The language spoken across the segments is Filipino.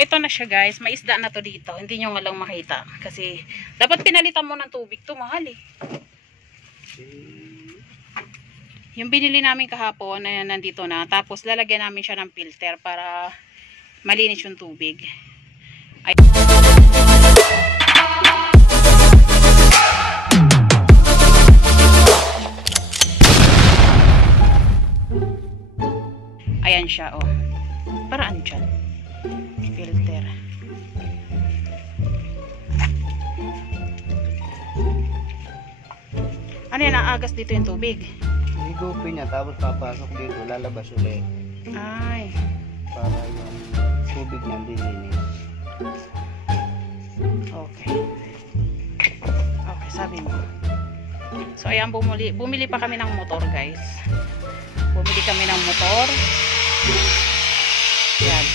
ito na siya guys. May isda na to dito. Hindi nyo nga lang makita. Kasi, dapat pinalitan mo ng tubig to. Mahal eh. Yung binili namin kahapon, ayan, nandito na. Tapos, lalagyan namin siya ng filter para malinis yung tubig. Ayan siya, oh. Paraan dyan. Filter. Ano yan, aagas dito yung tubig? Higupin niya, tapos papasok dito, lalabas ulit. Ay. Para yung tubig niya dilinis. Okay. Okay, sabi mo. So, ayan, bumili pa kami ng motor, guys. Bumili kami ng motor. Yan.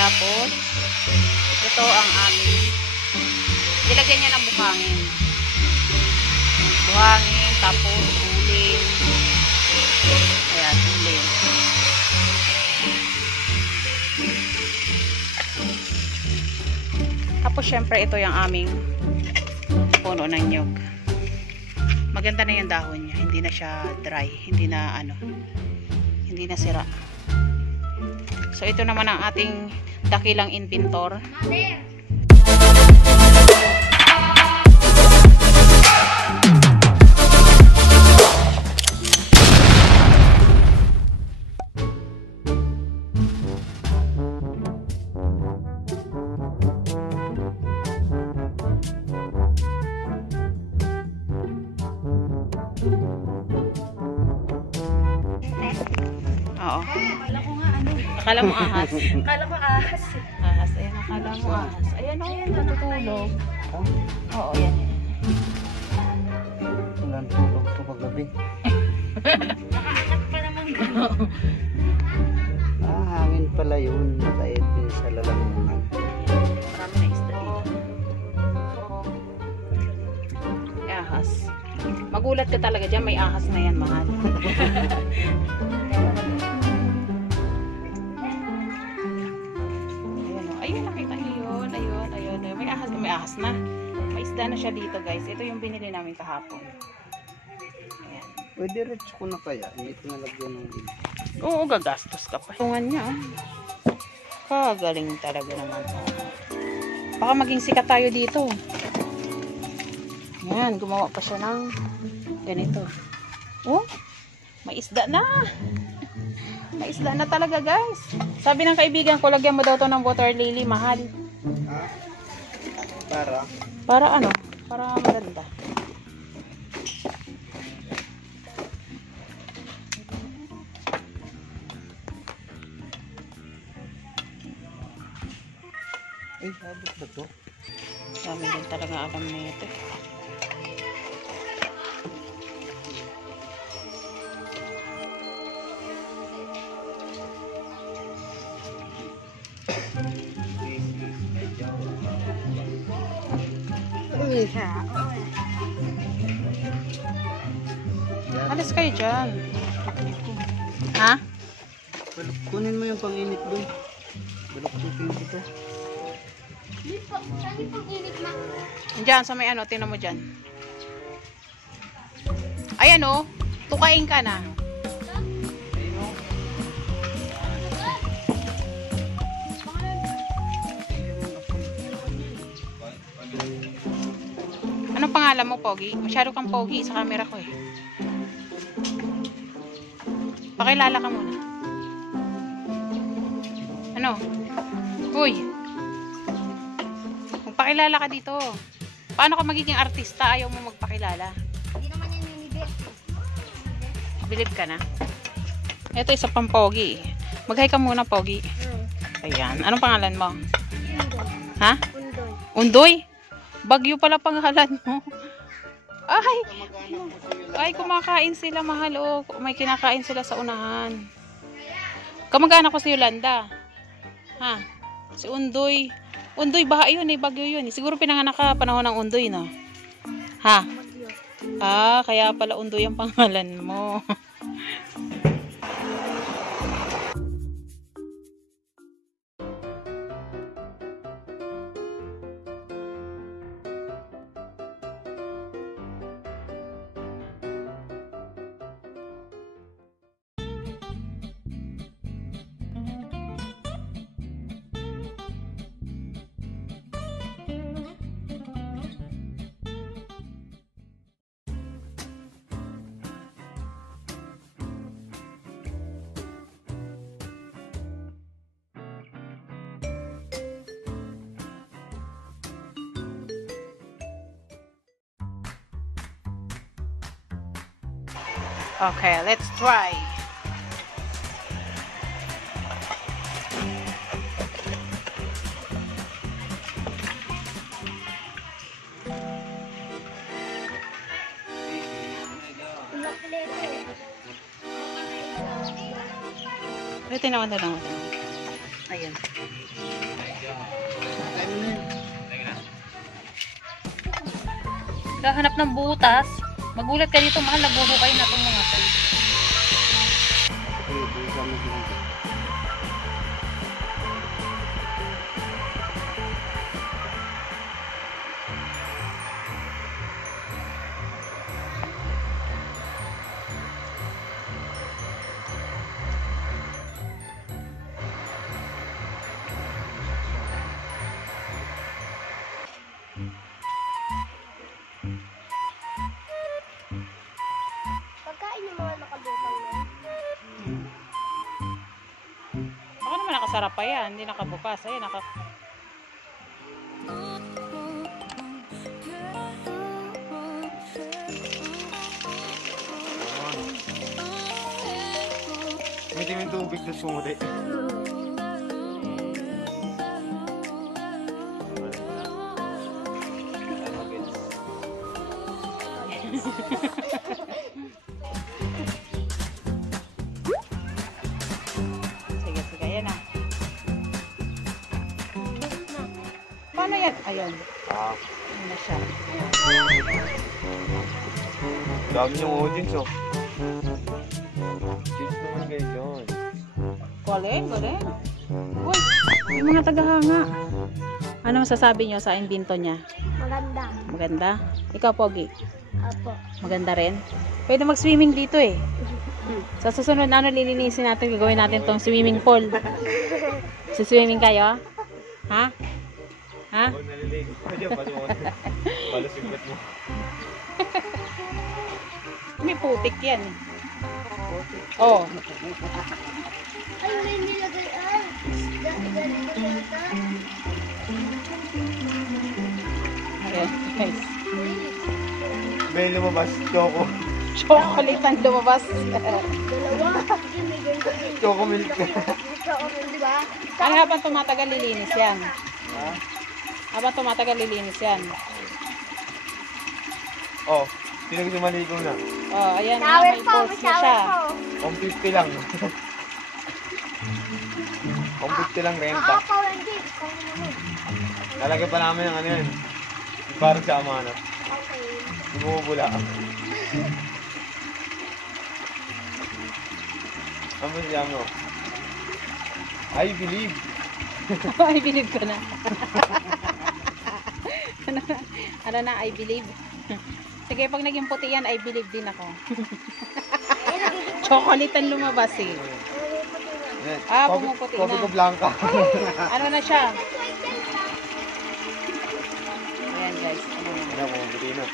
Tapos, ito ang aming nilagyan niya ng buhangin. Buhangin, tapos uling. Ayan, uling. Tapos, syempre, ito yung aming puno ng nyug. Maganda na yung dahon niya. Hindi na siya dry. Hindi na hindi na sira. So, ito naman ang ating dakilang inventor. Oo. Akala mo ahas. Akala ko ahas. Ahas. Ayan, akala mo ahas. Ayan, o. Natutulog. Oo, yan. Walang tulog to kagabi. Nakaakat pa naman gano'n. Hangin pala yun. Matayot din sa lalamunan. Marami na isda dito. May ahas. Magulat ka talaga dyan. May ahas na yan, mahal. Ayun, nakita niyo yun. Ayun. May ahas na. May isda na siya dito, guys. Ito yung binili namin kahapon. Ayan. Pwede diretso ko na kaya. Hindi ko nalagyan ng iba. Oo, gagastos ka pa. Tungan niya. Kagaling talaga naman. Baka maging sikat tayo dito. Ayan, gumawa pa siya ng ganito. Oh, may isda na. May isda na talaga, guys. Sabi ng kaibigan ko, lagyan mo daw to ng water lily, mahal. Para? Para ano? Para maganda. Ay, sabit ba to? Dami din talaga alam na ito. Alis kayo dyan. Ha? Kunin mo yung pang-init dun. Baluktukin ko to. Saan yung pag-init na? Diyan, sa may ano, tingnan mo dyan. Ayan o, tukain ka na. Anong pangalan mo, Pogi? Masyado kang Pogi sa camera ko eh. Pakilala ka muna. Ano? Uy! Magpakilala ka dito. Paano ka magiging artista? Ayaw mo magpakilala. Hindi naman yan nilibig. Bilib ka na? Ito isa pang Pogi. Mag-hi ka muna, Pogi. Ayan. Anong pangalan mo? Ha? Undoy. Undoy? Bagyo pala pangalan mo. Ay, kumakain sila, mahal. Oh. May kinakain sila sa unahan. Kamag-anak ko si Yolanda. Ha? Si Undoy. Undoy, baha yun eh. Bagyo yun eh. Siguro pinanganak ka panahon ng Undoy, no? Ha? Kaya pala Undoy ang pangalan mo. Okay, let's try. Ito naman. Ayan. Kaya mo na yan. Gahanap ng butas. Magulat ka dito, mahal, nabuhukay na itong mga to. Okay, busa mo dito. Pagkain yung mga nakabutang na. Baka naman nakasarap pa yan, hindi nakabukas. Ayan, Umitim yung tubig na sumuli. Sige, ayan na. Paano yan? Ayan. Ayan na siya. Dami yung audience, oh. Cheers naman kayo dyan. Galing. Uy, yung mga tagahanga. Ano masasabi nyo sa imbento niya? Maganda. Maganda? Ikaw, Pogi? Apo. Maganda rin? Pwede mag-swimming dito eh. Sa susunod na lilinisin natin, gagawin natin tong swimming pool. Swimming kayo? Ha? Ha? Huwag nalilig. Pwede yung pasunod. Palusigbat mo. May putik yan. Oh. Ay, wala yung nilagay. Ay, galing ko yata. Ayan, guys. May lumabas, choco. Chocolate ang lumabas. Dalawa. Sige, may ganito. Choco milk. Chocolate, di ba? Ano habang tumatagal lilinis yan? Ha? Habang tumatagal lilinis yan. Oh, sino gusto maligo na? Oh, ayan na, Shower may po, pulse na shower siya. po. 150 lang. 150 lang renta. Oo, Power Gate. Lalagyan pa namin ng ano yun. Parang sa amana. Okay. Bumubula. Ano ba siya mo? I believe. I believe ko na. Ano na, I believe. Sige, pag naging puti yan, I believe din ako. Chocolate ang lumabas eh. Ah, pumuputi na. Kopi ko blanca. Ano na siya? Ayan guys. Ano, bumubuli na.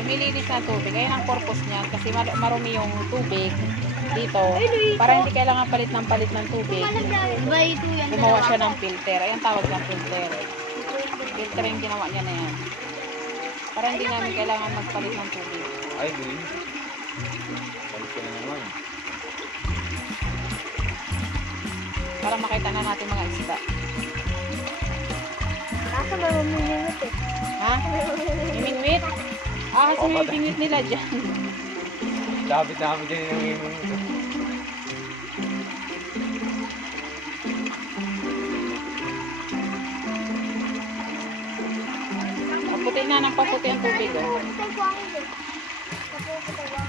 Lumilinis na tubig. Ayan ang purpose niya. Kasi marumi yung tubig dito. Para hindi kailangan palit ng tubig. Gumawa siya ng filter. Ayan tawag ng filter. Filter yung ginawa niya na yan. Para hindi namin kailangan magpalit ng tubig. Ay, green. Balik ko na naman. Para makita na natin mga isda. Kaso may mamimingit eh. Ha? Mimingwit? Ah, kasi may bingwit nila dyan. Lapit namin dyan yung Paputi na ng paputi ang tubig. Oh. Napuputay ko ang hindi. Napuputay ko ang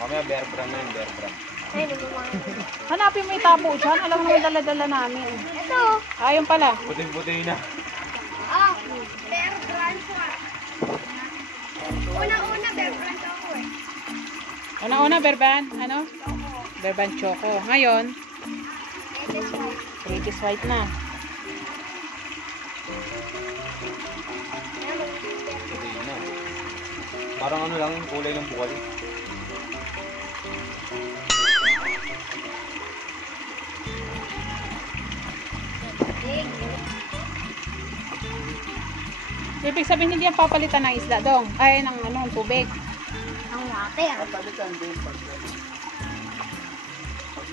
mamaya bear brand na yun, bear brand. Ay, lumamang. Hanapin mo yung tabo dyan. Alam mo naman dala-dala namin. Ito. Ayun pala. Puting-puting na. Ah, Bear Brand ko ah. Una-una, Bear Brand ako eh. Una-una, Berban. Ano? Berban Choco. Ngayon, This one. British White na. Puting na. Parang ano lang, kulay ng bukal. Ibig sabihin hindi yan papalitan ng isda dong. Ay, ng ano, tubig. Ang water. Papalitan din pag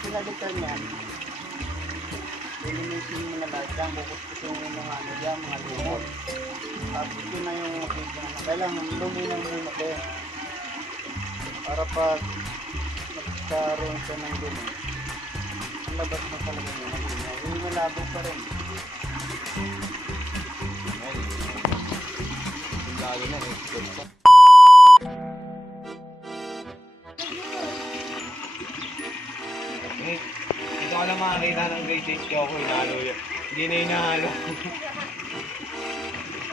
pinalitan yan, ilinisin mo na lahat yan, kukuskusin mo yung mga ano dyan, mga lumot. Tapos yun na yung makikita na. Kailangan luminan muna kayo. Para pag magkaroon siya ng dumi, ang labas na talaga niya na dumi. Yung malabo pa rin. Lalo na eh. Dito ka lang makakita ng grade 8 ko hinalo yan. Hindi na hinahalo.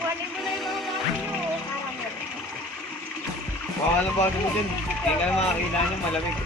Wali mo na yung mga mo. Baka lang ba mo dyan. Hindi ka lang makakita niya malamig.